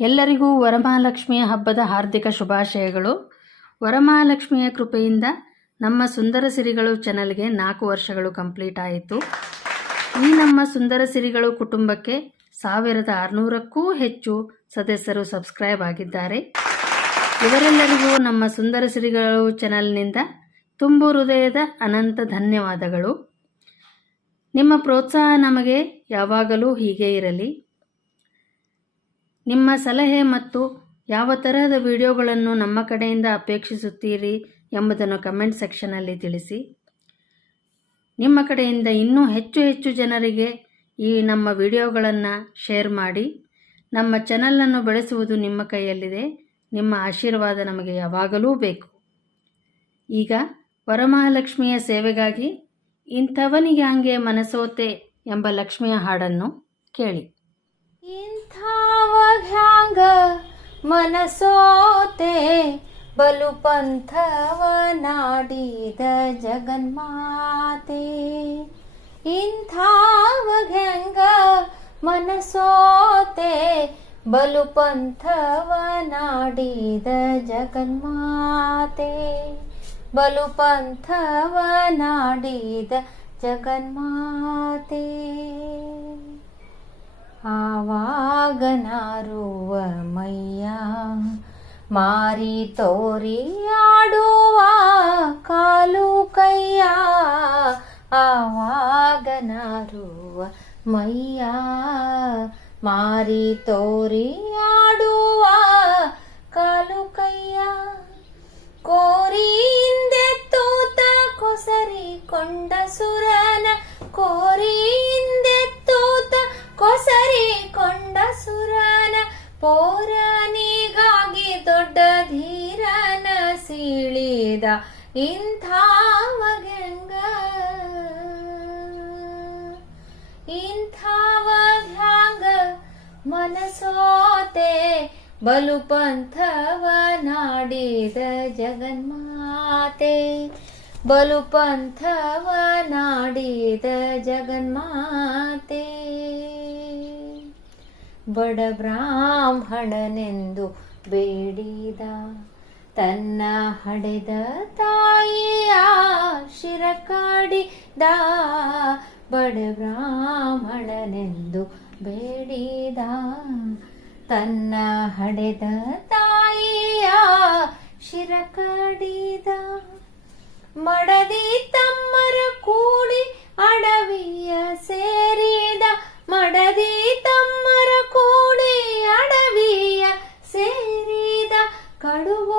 ಎಲ್ಲರಿಗೂ ವರಮಹಾಲಕ್ಷ್ಮಿಯ ಹಬ್ಬದ ಹಾರ್ದಿಕ ಶುಭಾಶಯಗಳು. ವರಮಹಾಲಕ್ಷ್ಮಿಯ ಕೃಪೆಯಿಂದ ನಮ್ಮ ಸುಂದರ ಸಿರಿಗಳು ಚಾನಲ್ಗೆ ನಾಲ್ಕು ವರ್ಷಗಳು ಕಂಪ್ಲೀಟ್ ಆಯಿತು. ಈ ನಮ್ಮ ಸುಂದರ ಸಿರಿಗಳು ಕುಟುಂಬಕ್ಕೆ ಸಾವಿರದ ಆರುನೂರಕ್ಕೂ ಹೆಚ್ಚು ಸದಸ್ಯರು ಸಬ್ಸ್ಕ್ರೈಬ್ ಆಗಿದ್ದಾರೆ. ಇವರೆಲ್ಲರಿಗೂ ನಮ್ಮ ಸುಂದರ ಸಿರಿಗಳು ಚಾನಲ್ನಿಂದ ತುಂಬು ಹೃದಯದ ಅನಂತ ಧನ್ಯವಾದಗಳು. ನಿಮ್ಮ ಪ್ರೋತ್ಸಾಹ ನಮಗೆ ಯಾವಾಗಲೂ ಹೀಗೆ ಇರಲಿ. ನಿಮ್ಮ ಸಲಹೆ ಮತ್ತು ಯಾವ ತರಹದ ವಿಡಿಯೋಗಳನ್ನು ನಮ್ಮ ಕಡೆಯಿಂದ ಅಪೇಕ್ಷಿಸುತ್ತೀರಿ ಎಂಬುದನ್ನು ಕಮೆಂಟ್ ಸೆಕ್ಷನಲ್ಲಿ ತಿಳಿಸಿ. ನಿಮ್ಮ ಕಡೆಯಿಂದ ಇನ್ನೂ ಹೆಚ್ಚು ಹೆಚ್ಚು ಜನರಿಗೆ ಈ ನಮ್ಮ ವಿಡಿಯೋಗಳನ್ನು ಶೇರ್ ಮಾಡಿ. ನಮ್ಮ ಚಾನಲನ್ನು ಬೆಳೆಸುವುದು ನಿಮ್ಮ ಕೈಯಲ್ಲಿದೆ. ನಿಮ್ಮ ಆಶೀರ್ವಾದ ನಮಗೆ ಯಾವಾಗಲೂ ಬೇಕು. ಈಗ ವರಮಹಾಲಕ್ಷ್ಮಿಯ ಸೇವೆಗಾಗಿ ಇಂಥವನಿಗೆ ಹಂಗೆ ಮನಸೋತೆ ಎಂಬ ಲಕ್ಷ್ಮಿಯ ಹಾಡನ್ನು ಕೇಳಿ. ಇಂಥಾವಾಗ ಹ್ಯಾಂಗ ಮನಸೋತೆ ಬಲು ಪಂಥವ ನಾಡಿದ ಜಗನ್ಮಾತೆ. ಇಂಥಾವ್ಯಾಂಗ ಮನಸೋತೆ ಬಲು ಪಂಥವ ನಾಡಿದ ಜಗನ್ಮಾತೆ. ಬಲು ಪಂಥವ ನಾಡಿದ ಜಗನ್ಮಾತೆ. ಆವಾಗ ನಾರುವ ಮೈಯ ಮಾರಿ ತೋರಿ ಆಡುವ ಕಾಲು ಕೈಯ ಆವಾಗ ನಾರುವ ಮೈಯ ಮಾರಿ ತೋರಿ ಆಡುವ ಕಾಲು ಇಂಥಾವಗಂಗ. ಇಂಥಾವಗ್ಯಾಂಗ ಮನಸೋತೆ ಬಲು ಪಂಥವ ನಾಡಿದ ಜಗನ್ಮಾತೆ. ಬಲು ಪಂಥವ ನಾಡಿದ ಜಗನ್ಮಾತೆ. ಬಡ ಬ್ರಾಹ್ಮಣನೆಂದು ಬೇಡಿದ ತನ್ನ ಹಡೆದ ತಾಯಿಯ ಶಿರ ಕಾಡಿದ ಬಡ ಬ್ರಾಹ್ಮಣನೆಂದು ಬೇಡಿದ. ತನ್ನ ಹಡೆದ ತಾಯಿಯ ಶಿರ ಕಾಡಿದ. ಮಡದಿ ತಮ್ಮರ ಕೂಡಿ ಅಡವಿಯ ಸೇರಿದ. ಮಡದಿ ತಮ್ಮರ ಕೂಡಿ ಅಡವಿಯ ಸೇರಿದ. ಕಡುಗೋಪಿಗೊಲ್ಲರ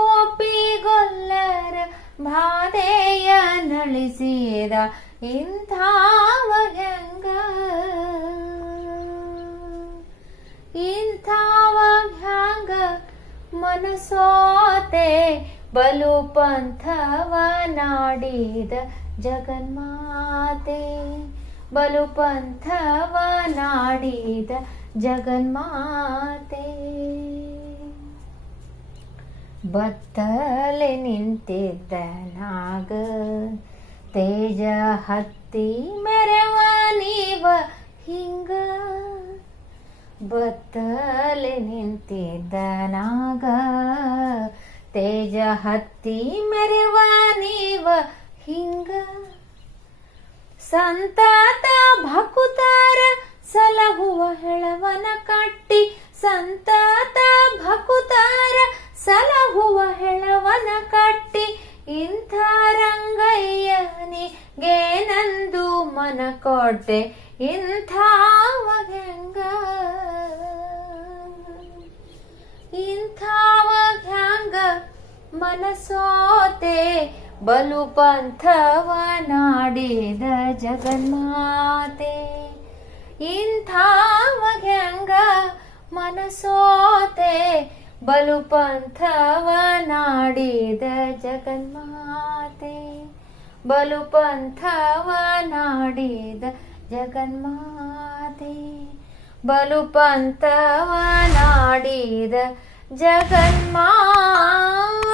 ಬಾಧೆಯ ನಳಿಸಿದ ಇಂಥಾವಗಂಗ ಇಂಥಾವಗ್ಯಾಂಗ ಮನಸೋತೆ ಬಲು ಪಂಥವ ನಾಡಿದ ಜಗನ್ಮಾತೆ. ಬಲು ಪಂಥವ ನಾಡಿದ ಜಗನ್ಮಾತೆ. ಬತ್ತಲೆ ನಿಂತಿದ್ದ ನಾಗ, ತೇಜ ಹತ್ತಿ ಮೆರವ ನೀವ ಹಿಂಗ. ಬತ್ತಲೆ ನಿಂತಿದ್ದ ನಾಗ, ತೇಜ ಹತ್ತಿ ಮೆರವ ನೀವ ಹಿಂಗ. ಸಂತಾತ ಭಕುತಾರ ಸಲಹುವ ಹೆಳವನ ಕಟ್ಟಿ ಸಂತಾತ ನಂದು ಮನ ಕೊಟ್ಟೆ ಇಂಥ ವಗಂಗ ಇಂಥಾವಗ್ಯಾಂಗ ಮನಸೋತೆ ಬಲು ಪಂಥವ ನಾಡಿದ ಜಗನ್ಮಾತೆ ಇಂಥಾವಗ್ಯಾಂಗ ಮನಸೋತೆ ಬಲು ಪಂಥವ ನಾಡಿದ ಜಗನ್ಮಾತೆ. ಬಲು ಪಂಥವ ನಾಡಿದ ಜಗನ್ಮಾತೆ ಬಲು ಪಂಥವ ನಾಡಿದ ಜಗನ್ಮಾತೆ.